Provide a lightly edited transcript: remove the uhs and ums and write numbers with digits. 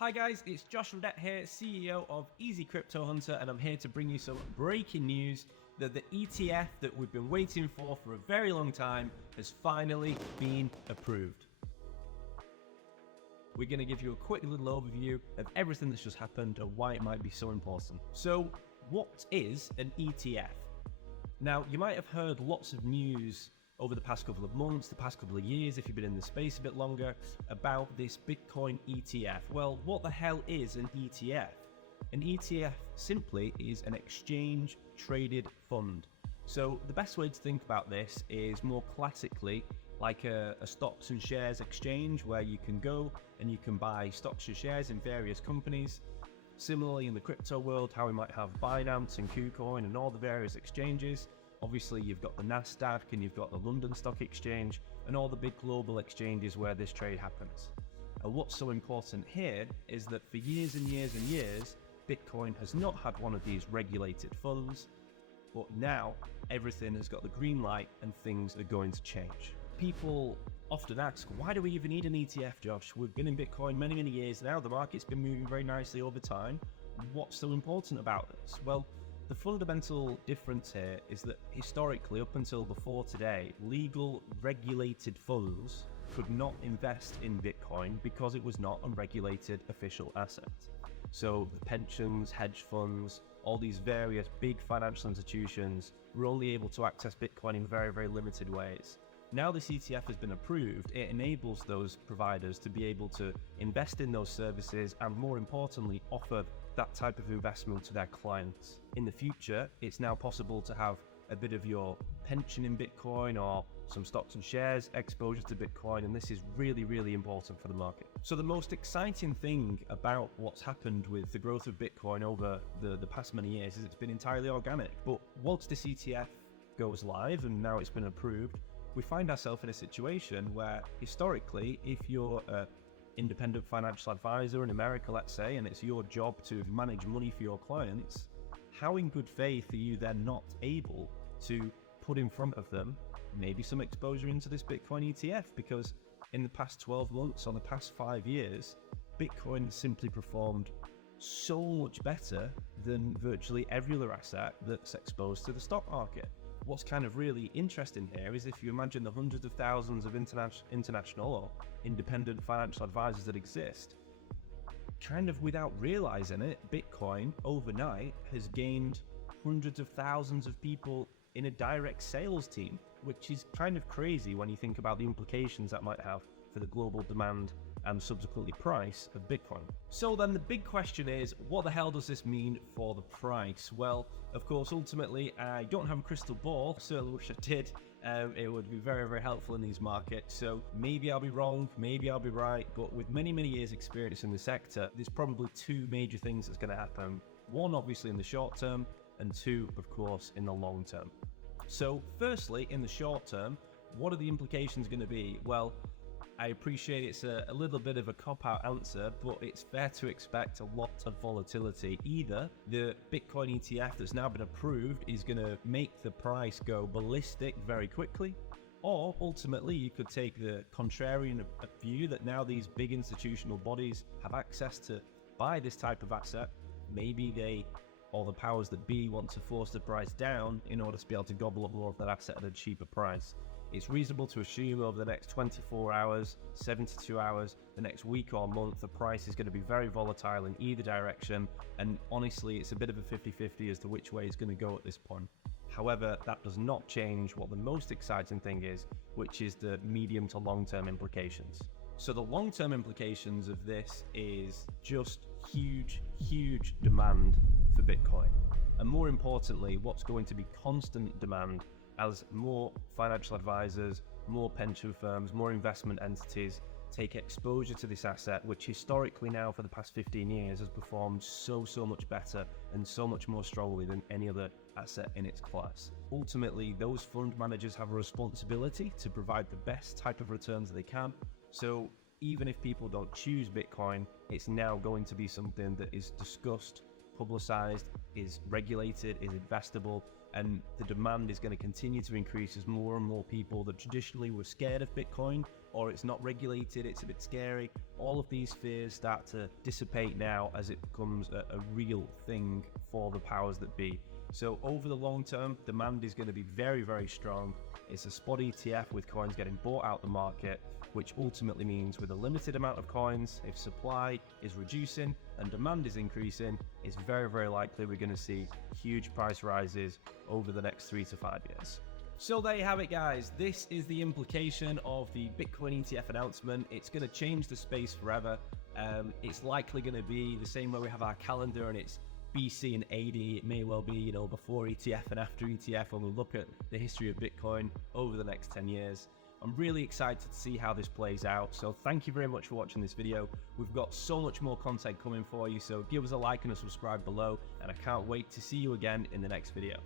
Hi guys, it's Josh Riddett here, CEO of Easy Crypto Hunter, and I'm here to bring you some breaking news that the ETF that we've been waiting for a very long time has finally been approved. We're going to give you a quick little overview of everything that's just happened and why it might be so important. So, what is an ETF? Now, you might have heard lots of news over the past couple of months, the past couple of years, if you've been in the space a bit longer, about this Bitcoin ETF. Well, what the hell is an ETF? An ETF simply is an exchange traded fund. So the best way to think about this is more classically like a stocks and shares exchange, where you can go and you can buy stocks and shares in various companies. Similarly, in the crypto world, how we might have Binance and KuCoin and all the various exchanges. Obviously, you've got the Nasdaq and you've got the London Stock Exchange and all the big global exchanges where this trade happens. And what's so important here is that for years and years and years, Bitcoin has not had one of these regulated funds, but now everything has got the green light and things are going to change. People often ask, why do we even need an ETF, Josh? We've been in Bitcoin many, many years now. The market's been moving very nicely over time. What's so important about this? Well, the fundamental difference here is that historically, up until before today, legal regulated funds could not invest in Bitcoin because it was not a regulated official asset. So the pensions, hedge funds, all these various big financial institutions were only able to access Bitcoin in very, very limited ways. Now this ETF has been approved, it enables those providers to be able to invest in those services and, more importantly, offer that type of investment to their clients. In the future, it's now possible to have a bit of your pension in Bitcoin or some stocks and shares exposure to Bitcoin, and this is really, really important for the market. So the most exciting thing about what's happened with the growth of Bitcoin over the past many years is it's been entirely organic. But once this ETF goes live and now it's been approved, we find ourselves in a situation where historically, if you're an independent financial advisor in America, let's say, and it's your job to manage money for your clients, how in good faith are you then not able to put in front of them maybe some exposure into this Bitcoin ETF? Because in the past 12 months, or the past 5 years, Bitcoin has simply performed so much better than virtually every other asset that's exposed to the stock market. What's kind of really interesting here is if you imagine the hundreds of thousands of international or independent financial advisors that exist, kind of without realizing it, Bitcoin overnight has gained hundreds of thousands of people in a direct sales team, which is kind of crazy when you think about the implications that might have for the global demand and subsequently price of Bitcoin. So then the big question is, what the hell does this mean for the price? Well, of course, ultimately, I don't have a crystal ball. I certainly wish I did. It would be very, very helpful in these markets. So maybe I'll be wrong, maybe I'll be right. But with many, many years experience in the sector, there's probably two major things that's going to happen. One, obviously in the short term, and two, of course, in the long term. So firstly, in the short term, what are the implications going to be? Well, I appreciate it's a little bit of a cop-out answer, but it's fair to expect a lot of volatility. Either the Bitcoin ETF that's now been approved is going to make the price go ballistic very quickly, or ultimately you could take the contrarian view that now these big institutional bodies have access to buy this type of asset. Maybe they, or the powers that be, want to force the price down in order to be able to gobble up more of that asset at a cheaper price. It's reasonable to assume over the next 24 hours, 72 hours, the next week or month, the price is going to be very volatile in either direction. And honestly, it's a bit of a 50-50 as to which way it's going to go at this point. However, that does not change what the most exciting thing is, which is the medium to long-term implications. So the long-term implications of this is just huge, huge demand for Bitcoin. And more importantly, what's going to be constant demand as more financial advisors, more pension firms, more investment entities take exposure to this asset, which historically now for the past 15 years has performed so much better and so much more strongly than any other asset in its class. Ultimately, those fund managers have a responsibility to provide the best type of returns they can. So even if people don't choose Bitcoin, it's now going to be something that is discussed, publicized, is regulated, is investable, and the demand is going to continue to increase as more and more people that traditionally were scared of Bitcoin or it's not regulated, it's a bit scary. All of these fears start to dissipate now as it becomes a real thing for the powers that be. So over the long term, demand is going to be very, very strong. It's a spot ETF with coins getting bought out the market, which ultimately means with a limited amount of coins, if supply is reducing and demand is increasing, it's very, very likely we're going to see huge price rises over the next 3 to 5 years. So there you have it, guys. This is the implication of the Bitcoin ETF announcement. It's going to change the space forever. It's likely going to be the same way we have our calendar and it's BC and AD. It may well be, you know, before ETF and after ETF when we look at the history of Bitcoin over the next 10 years. I'm really excited to see how this plays out. So thank you very much for watching this video. We've got so much more content coming for you. So give us a like and a subscribe below. And I can't wait to see you again in the next video.